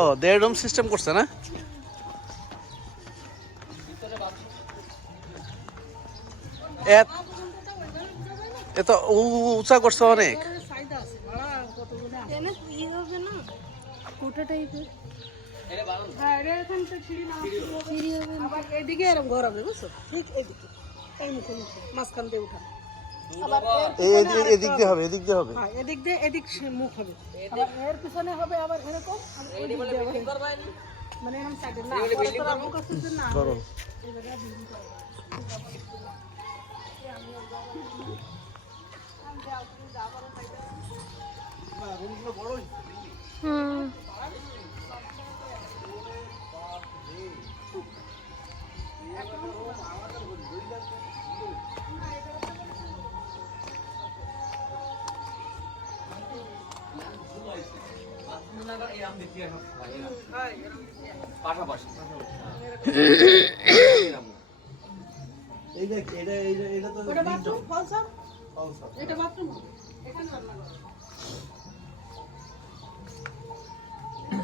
ও 1.5 room system করছে না? এত উঁচা করছে অনেক। এদিকে এরকম ঘর হবে বুঝছো, ঠিক এদিকে এই মুখে মুখে মাঝখান দিয়ে উঠা, এদিক দিয়ে হবে, এদিক দিয়ে হবে। হ্যাঁ এদিক দিয়ে এদিক মুখ হবে, আবার এর পিছনে হবে আবার এরকম, মানে এরকম সাইডে না না করো।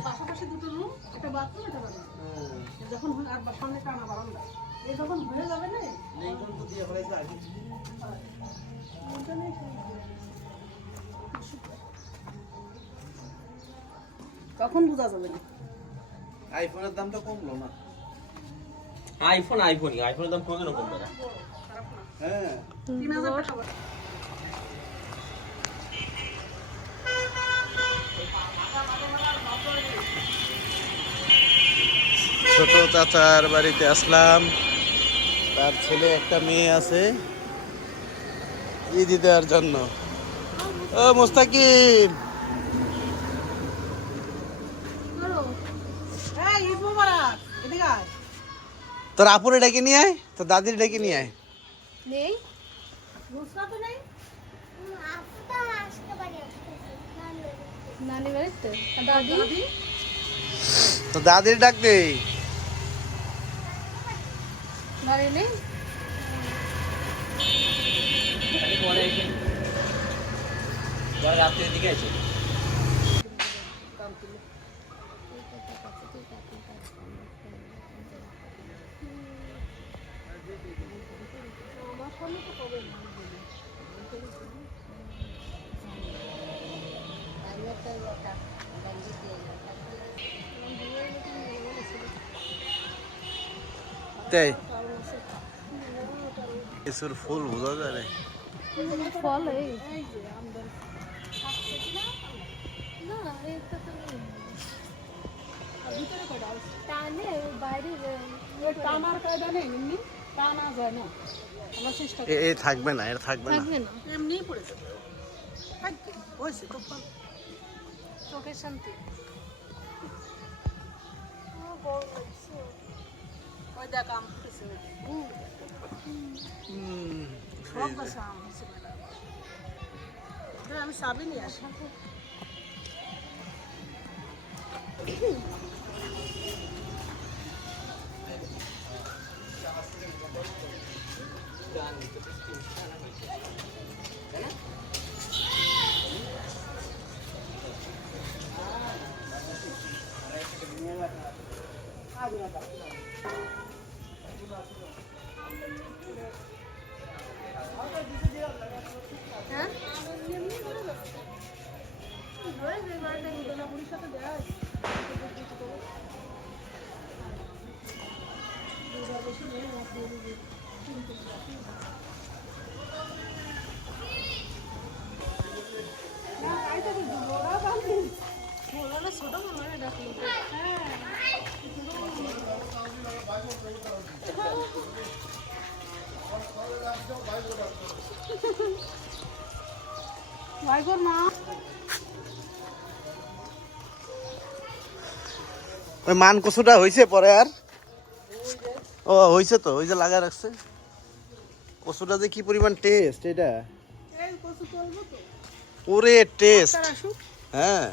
পাশাপাশি দুটো রুম, একটা বাথরুম, এটা বারান্দা। যখন আর সামনে টানা বারান্দা, এই যখন হয়ে যাবে না তখন বোঝা যাবে না। আইফোনের দামটা কমলো না? আইফোনের দাম কোনদিনও কমবে না। হ্যাঁ 3000 টাকা। ছোট চাচার বাড়িতে আসলাম। তার ছেলে একটা মেয়ে আছে ঈদ দেওয়ার জন্য। ও মুস্তাকিম, তোর আপুরে ডেকে নিয়ে আয়, তোর দাদির ডেকে নিয়ে আয়। নেই রুসরা তো নেই, নানি বাড়িতে দাদি, তো দাদির ডাক দে। বাড়ি নেই। রাত্রের দিকে আছে। তাই কিছুর ফুল বোঝা যায় না। ফল এই টানে বাইরে টানার কায়দা নেই, এমনি টানা যায় না। আমরা চেষ্টা এ থাকবে না, এর থাকবে না। থাকবে না, এমনিই পড়ে যাবে। হয়েছে তো চোখের শান্তি। ওই দেখ আম ফুটেছে না, সব গাছে আম হয়েছে। আমি চাবি নিয়ে আসি। ওই মান কচুটা হয়েছে পরে আর? ও হয়েছে তো, ওই যে লাগা রাখছে। কচুটা যে কি পরিমাণ টেস্ট এটা, ওরে টেস্ট। হ্যাঁ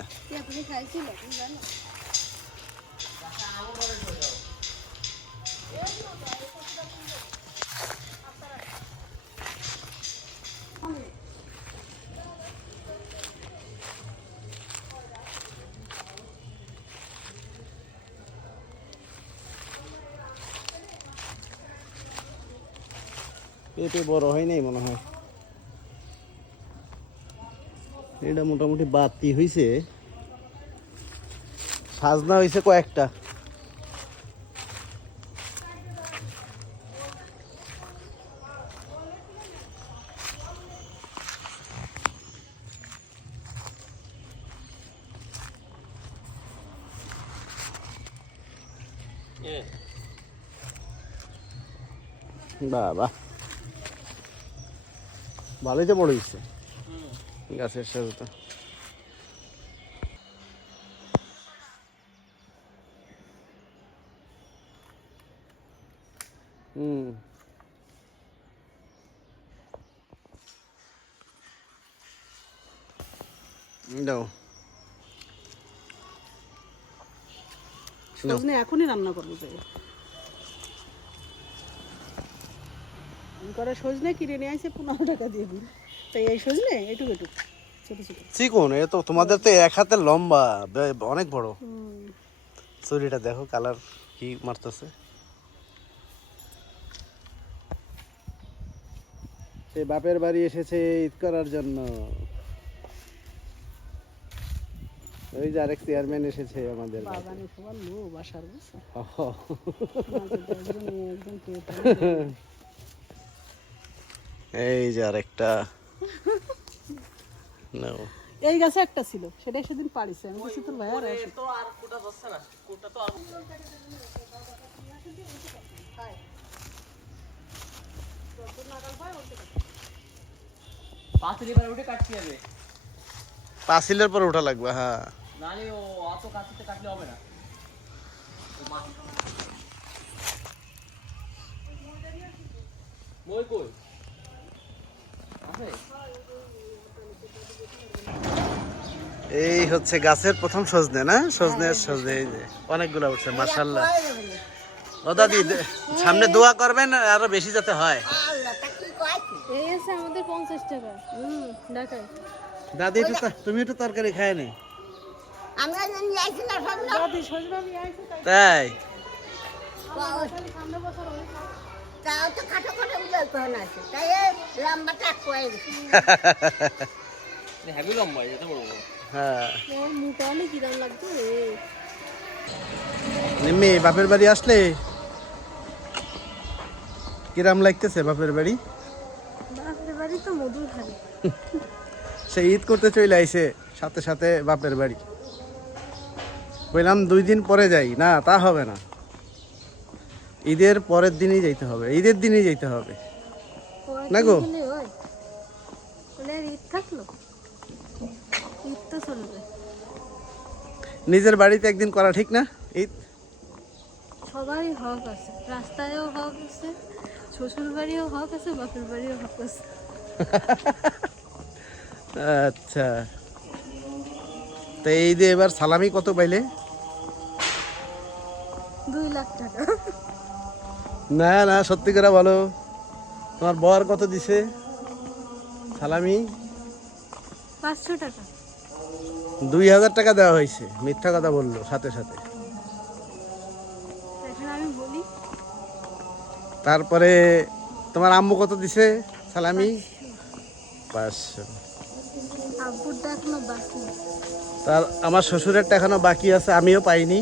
পেঁপে বড় হয় নাই মনে হয়। এটা মোটামুটি বাতি হইছে, সাজনা হইছে কয়েকটা। বাবা, ভালোই তো বড় হয়েছে গাছের সাথে। হুম, দাও। সজনে এখনই রান্না করবো যে করে সজনে কিনে নিয়ে আসে 15 টাকা দিয়ে দিন। তাই এই সজনে এটুকু এটুকু ছোট ছোট চিকন, এ তো তোমাদের তো এক হাতে লম্বা, অনেক বড়। হুম। চুরিটা দেখো কালার কি মারতেছে। সে বাপের বাড়ি এসেছে ঈদ করার জন্য। ওই যে আরেক চেয়ারম্যান এসেছে আমাদের বাগানে সবার লোক আসার বুঝছো। এই যে আরেকটা নাও। এই গাছে একটা ছিল, সেটা সেদিন পাড়িছে। আমি বলছি তোর ভাই আর তো আর কোটা যাচ্ছে না, কোটা তো আর পাঁচিলের পরে উঠে কাটতে হবে, পাঁচিলের পর ওঠা লাগবে। হ্যাঁ, নালে ও অত কাটতে কাটলে হবে না। মই কই আছে? এই হচ্ছে গাছের প্রথম সজনে না? সজনের সজনে এই যে অনেকগুলো উঠছে মাশাআল্লাহ। ও দাদি, সামনে দোয়া করবেন আরো বেশি যাতে হয়। এই আছে আমাদের 50 টাকা ঢাকায়। দাদি তুমি একটু তরকারি খায় নি? আমরা নিয়ে আসি না সব লোক। দাদি সজনা নিয়ে আইছে তাই সামনে বছর হয়েছে। তাও তো খাটো খাটো উল্লেখ করা আছে, তাই এই লম্বাটা কয়ে গেছে। হেভি লম্বা, এটা বড় বড়। হ্যাঁ। ওর মোটা অনেক কি দাম লাগতো রে। নিম্মি, বাপের বাড়ি আসলে কিরাম লাগতেছে? বাপের বাড়ি বাপের বাড়ি তো মধুর খালি। সে ঈদ করতে চলে আইছে, সাথে সাথে বাপের বাড়ি। বললাম 2 দিন পরে যাই, না তা হবে না, ঈদের পরের দিনই যাইতে হবে, ঈদের দিনই যাইতে হবে। না গো? বলে আর ঈদ থাকলো, ঈদ তো চলে যায়। নিজের বাড়িতে একদিন করা ঠিক না ঈদ? সবারই হক আছে, রাস্তায়ও হক আছে, শ্বশুর বাড়িও হক আছে, বাপের বাড়িও হক আছে। আচ্ছা, তো এই যে এবার সালামি কত পাইলে? 2 লাখ টাকা। না না, সত্যি করে বলো, তোমার বর কত দিছে সালামি? 500 টাকা। 2000 টাকা দেওয়া হয়েছে, মিথ্যা কথা বললো সাথে সাথে। এখন আমি বলি তারপরে তোমার আম্মু কত দিছে সালামি? 500। আব্বুর ডাক না বাকি। তার আমার শ্বশুরেরটা এখনো বাকি আছে, আমিও পাইনি,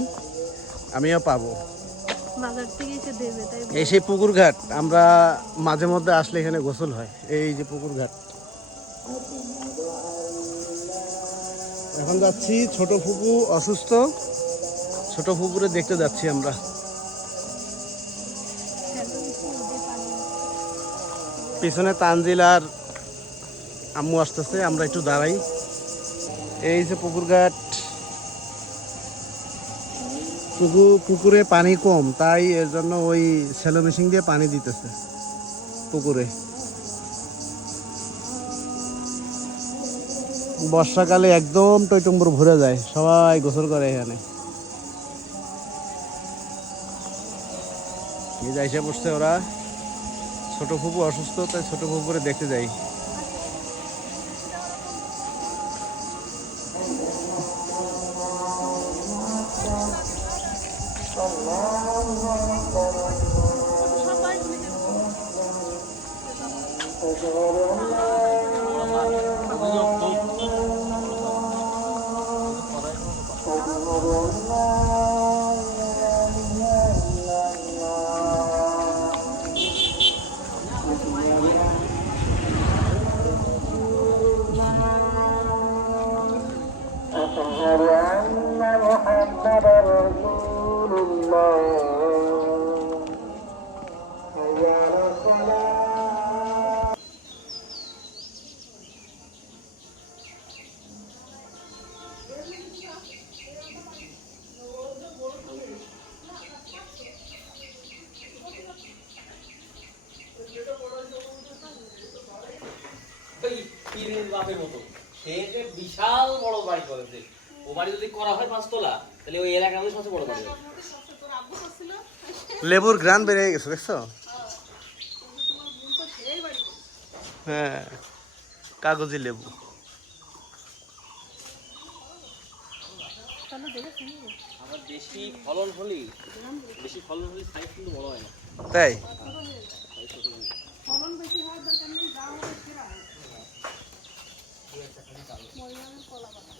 আমিও পাবো। বাজার থেকে এসে দেবে তাই। এই সেই পুকুর ঘাট, আমরা মাঝে মধ্যে আসলে এখানে গোসল হয়, এই যে পুকুর ঘাট। এখন যাচ্ছি, ছোট ফুপু অসুস্থ, ছোট ফুপুরে দেখতে যাচ্ছি আমরা। পিছনে তানজিল আর আম্মু আসতেছে, আমরা একটু দাঁড়াই। এই যে পুকুর ঘাট, পুকুরে পানি কম, তাই এর জন্য ওই সেলো মেশিন দিয়ে পানি দিতেছে পুকুরে। বর্ষাকালে একদম টইটুম্বুর ভরে যায়, সবাই গোসল করে এখানে। এই যে এসে পড়ছে ওরা, ছোট ফুপু অসুস্থ, তাই ছোট ফুপুরে দেখতে যাই। ওই পীরের বাপের মতো সে যে বিশাল বড় বাড়ি করেছে। ও বাড়ি যদি করা হয় 5 তলা, তাহলে ওই এলাকার মধ্যে সবচেয়ে বড় বাড়ি হবে। তোর আব্বু করছিল লেবুর গ্রান বেড়ে গেছে দেখছো? তোমার বোন তো সেই বাড়ি করছে। হ্যাঁ, কাগজি লেবু। তাহলে দেখেছি আমার বেশি ফলন হলেই সাইজ কিন্তু বড় হয় না। তাই ফলন বেশি হওয়ার দরকার নেই, যা হবে সেরা হয়। মরিয়ামের কলা পাতা